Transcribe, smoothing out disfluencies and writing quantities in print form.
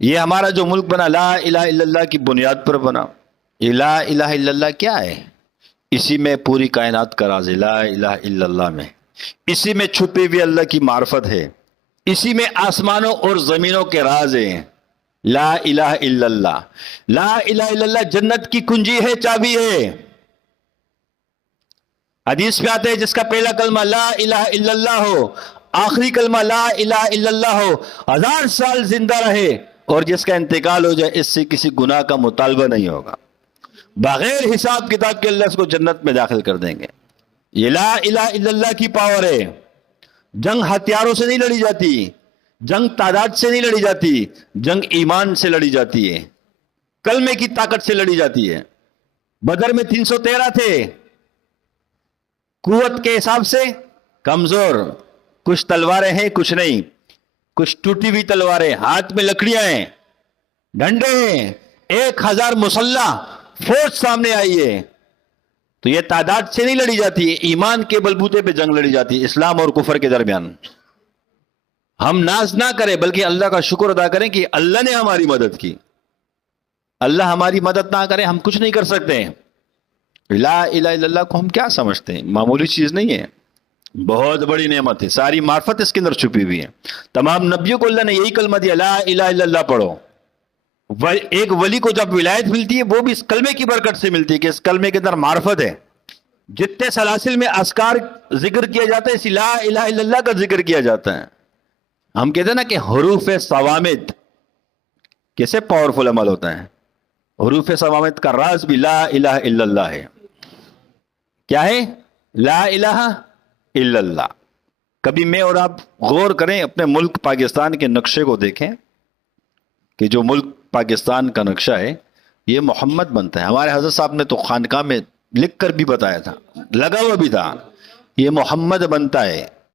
یہ ہمارا جو ملک بنا لا الہ الا اللہ کی بنیاد پر بنا. یہ لا الہ الا اللہ کیا ہے؟ اسی میں پوری کائنات کا راز ہے. لا الہ الا اللہ میں اسی میں چھپی ہوئی اللہ کی معرفت ہے. اسی میں آسمانوں اور زمینوں کے راز ہیں. لا الہ الا اللہ. لا الہ الا اللہ جنت کی کنجی ہے، چابی ہے. حدیث میں آتے ہیں جس کا پہلا کلمہ لا الہ الا اللہ ہو، آخری کلمہ لا الہ الا اللہ ہو، 1000 سال زندہ رہے اور جس کا انتقال ہو جائے، اس سے کسی گناہ کا مطالبہ نہیں ہوگا، بغیر حساب کتاب کے اللہ اس کو جنت میں داخل کر دیں گے. یہ لا الہ الا اللہ کی پاور ہے. جنگ ہتھیاروں سے نہیں لڑی جاتی، جنگ تعداد سے نہیں لڑی جاتی، جنگ ایمان سے لڑی جاتی ہے، کلمے کی طاقت سے لڑی جاتی ہے. بدر میں 313 تھے، قوت کے حساب سے کمزور، کچھ تلواریں ہیں کچھ نہیں، کچھ ٹوٹی ہوئی تلواریں، ہاتھ میں لکڑیاں ہیں، ڈنڈے ہیں، 1000 مسلح فوج سامنے آئی ہے. تو یہ تعداد سے نہیں لڑی جاتی ہے، ایمان کے بلبوتے پہ جنگ لڑی جاتی ہے، اسلام اور کفر کے درمیان. ہم ناز نہ کریں بلکہ اللہ کا شکر ادا کریں کہ اللہ نے ہماری مدد کی. اللہ ہماری مدد نہ کرے ہم کچھ نہیں کر سکتے. لا الہ الا اللہ کو ہم کیا سمجھتے ہیں؟ معمولی چیز نہیں ہے، بہت بڑی نعمت ہے. ساری معرفت اس کے اندر چھپی ہوئی ہے. تمام نبیوں کو اللہ نے یہی کلمہ دیا، لا الہ الا اللہ پڑھو. ایک ولی کو جب ولایت ملتی ہے وہ بھی اس کلمے کی برکت سے ملتی ہے کہ اس کلمے کے اندر معرفت ہے. جتنے سلاسل میں اذکار ذکر کیا جاتا ہے اسی لا الہ الا اللہ کا ذکر کیا جاتا ہے. ہم کہتے ہیں نا کہ حروف صوامت کیسے پاورفل عمل ہوتا ہے. حروف صوامت کا راز بھی لا الہ الا اللہ ہے. کیا ہے؟ لا الہ الا اللہ. کبھی میں اور آپ غور کریں، اپنے ملک پاکستان کے نقشے کو دیکھیں کہ جو ملک پاکستان کا نقشہ ہے یہ محمد بنتا ہے. ہمارے حضرت صاحب نے تو خانقاہ میں لکھ کر بھی بتایا تھا، لگا ہوا بھی تھا، یہ محمد بنتا ہے.